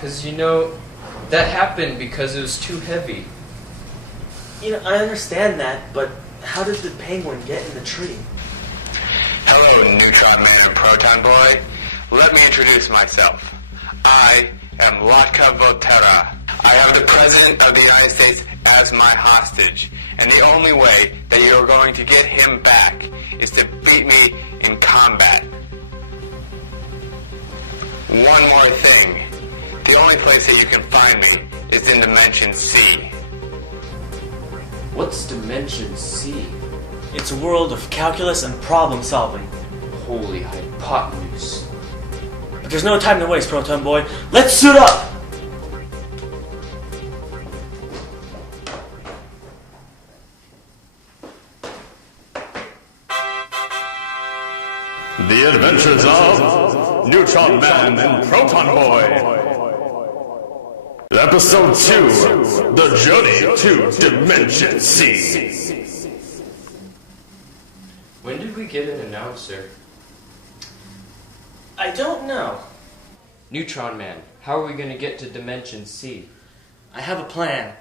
'Cause you know, that happened because it was too heavy. You know, I understand that, but how did the penguin get in the tree? Hello, Neutron Man and Proton Boy. Let me introduce myself. I am Lotka Volterra. I have the President of the United States as my hostage, and the only way that you're going to get him back is to beat me in combat. One more thing. The only place that you can find me is in Dimension C. What's Dimension C? It's a world of calculus and problem solving. Holy hypotenuse. But there's no time to waste, Proton Boy. Let's suit up! The Adventures of Neutron Man and Proton Boy. Episode 2, The Journey to Dimension C. When did we get an announcer? I don't know. Neutron Man, how are we going to get to Dimension C? I have a plan,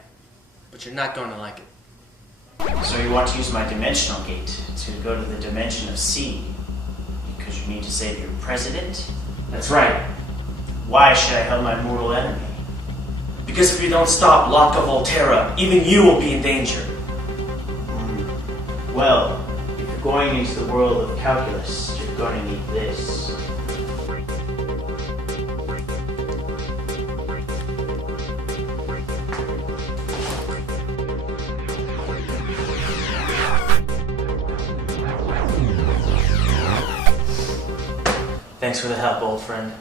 but you're not going to like it. So you want to use my dimensional gate to go to the dimension of C because you need to save your president? That's right. Why should I help my mortal enemy? Because if you don't stop Lotka Volterra, even you will be in danger. Well, if you're going into the world of calculus, you're going to need this. Thanks for the help, old friend.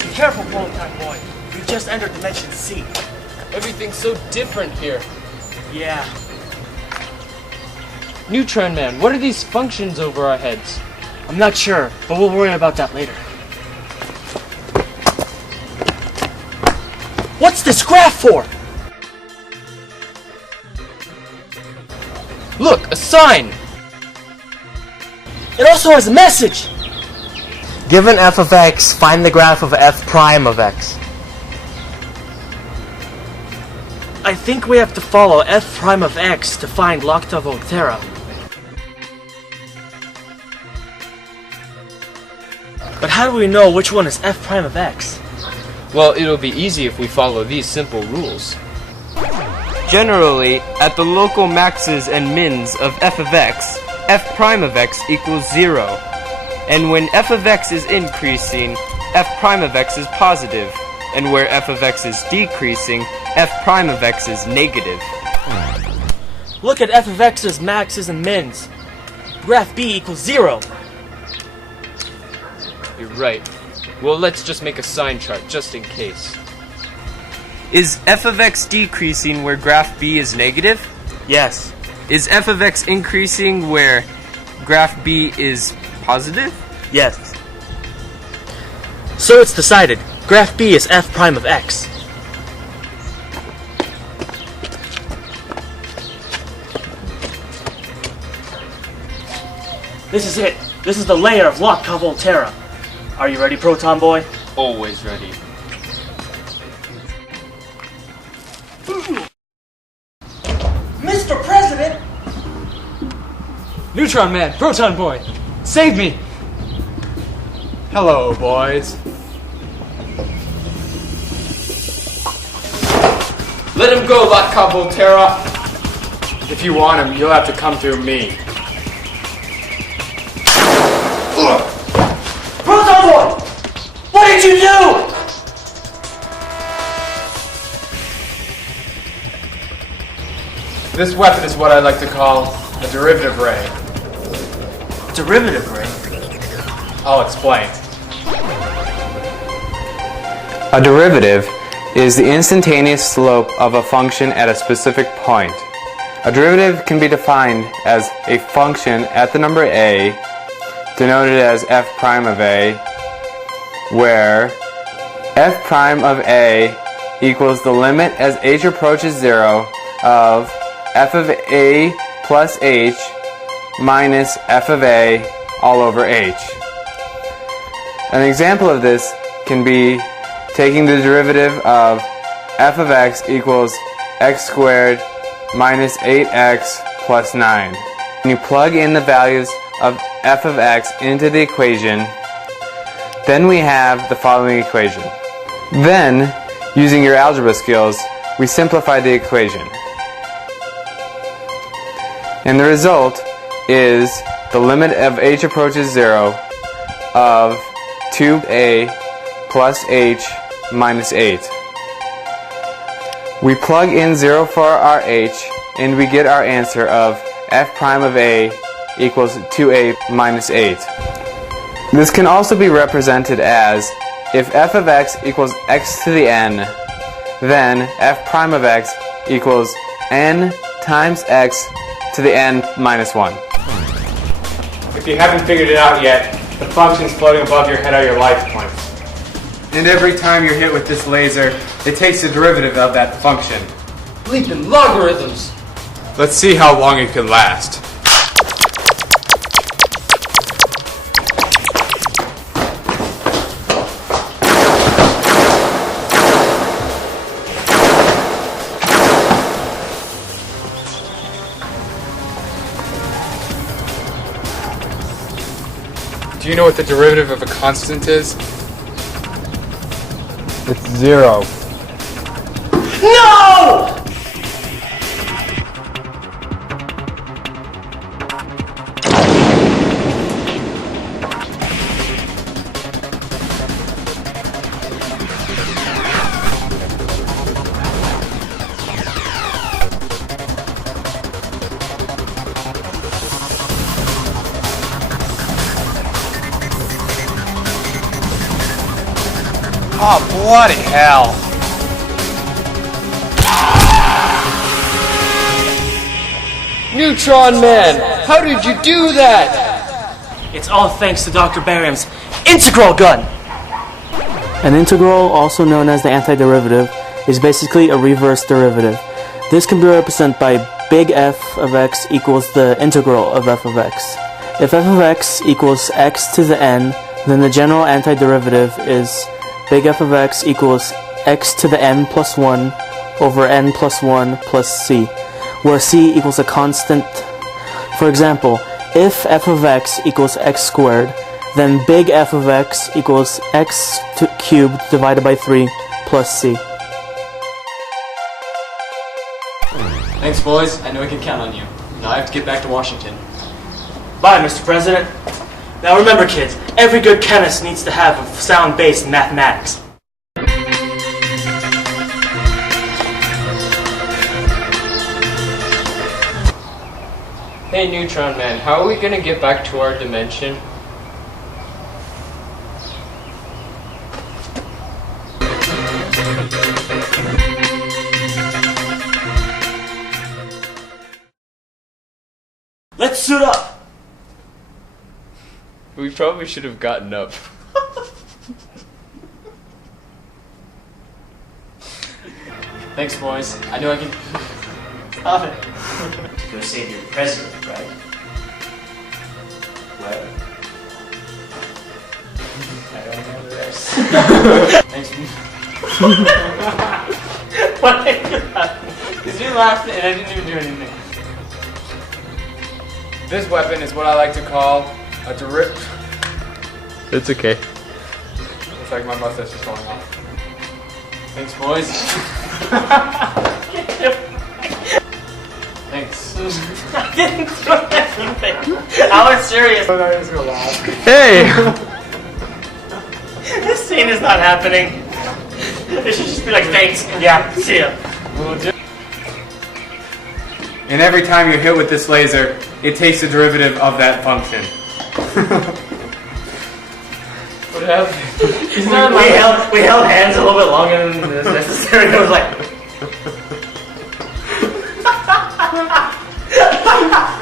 Be careful, Proton Boy. You just entered Dimension C. Everything's so different here. Yeah. Neutron Man, what are these functions over our heads? I'm not sure, but we'll worry about that later. What's this graph for? Look, a sign! It also has a message! Given f of x, find the graph of f prime of x. I think we have to follow f prime of x to find Lotka Volterra. But how do we know which one is f prime of x? Well, it'll be easy if we follow these simple rules. Generally, at the local maxes and mins of f of x, f prime of x equals 0. And when f of x is increasing, f prime of x is positive. And where f of x is decreasing, f prime of x is negative. Look at f of x's maxes and mins. Graph b equals 0. You're right. Well, let's just make a sign chart, just in case. Is f of x decreasing where graph b is negative? Yes. Is f of x increasing where graph b is positive? Yes. So it's decided. Graph b is f prime of x. This is it. This is the lair of Lotka Volterra. Are you ready, Proton Boy? Always ready. Mr. President! Neutron Man, Proton Boy, save me! Hello, boys. Let him go, Lotka Volterra. If you want him, you'll have to come through me. Proton Boy! What did you do? This weapon is what I like to call a derivative ray. Derivative ray? I'll explain. A derivative is the instantaneous slope of a function at a specific point. A derivative can be defined as a function at the number a, denoted as f prime of a, where f prime of a equals the limit as h approaches 0 of f of a plus h minus f of a all over h. An example of this can be taking the derivative of f of x equals x squared minus 8x plus 9. When you plug in the values of f of x into the equation, then we have the following equation. Then, using your algebra skills, we simplify the equation. And the result is the limit of h approaches 0 of 2a plus h minus 8. We plug in 0 for our h, and we get our answer of f prime of a equals 2a minus 8. This can also be represented as, if f of x equals x to the n, then f prime of x equals n times x to the n minus 1. If you haven't figured it out yet, the functions floating above your head are your life points. And every time you're hit with this laser, it takes the derivative of that function. Bleeping logarithms! Let's see how long it can last. Do you know what the derivative of a constant is? It's 0. No! Oh, bloody hell. Neutron Man, how did you do that? It's all thanks to Dr. Barium's integral gun! An integral, also known as the antiderivative, is basically a reverse derivative. This can be represented by big F of x equals the integral of f of x. If f of x equals x to the n, then the general antiderivative is big F of x equals x to the n plus 1 over n plus 1 plus c, where c equals a constant. For example, if f of x equals x squared, then big F of x equals x cubed divided by 3 plus c. Thanks, boys. I know we can count on you. Now I have to get back to Washington. Bye, Mr. President. Now remember, kids, every good chemist needs to have a sound base in mathematics. Hey, Neutron Man, how are we gonna get back to our dimension? Let's suit up! We probably should have gotten up. Thanks, boys. I know I can... Stop it. To go save your president, right? What? I don't know the rest. Thanks. Why did you laugh? Because you laughed and I didn't even do anything. This weapon is what I like to call a derivative. It's okay. Looks like my mustache is falling off. Thanks, boys. Thanks. I didn't do anything. I was serious. I'm just gonna laugh. Hey! This scene is not happening. It should just be like, thanks. Yeah, see ya. And every time you're hit with this laser, it takes the derivative of that function. What happened? We held hands a little bit longer than necessary. It was like...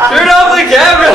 Turn off the camera!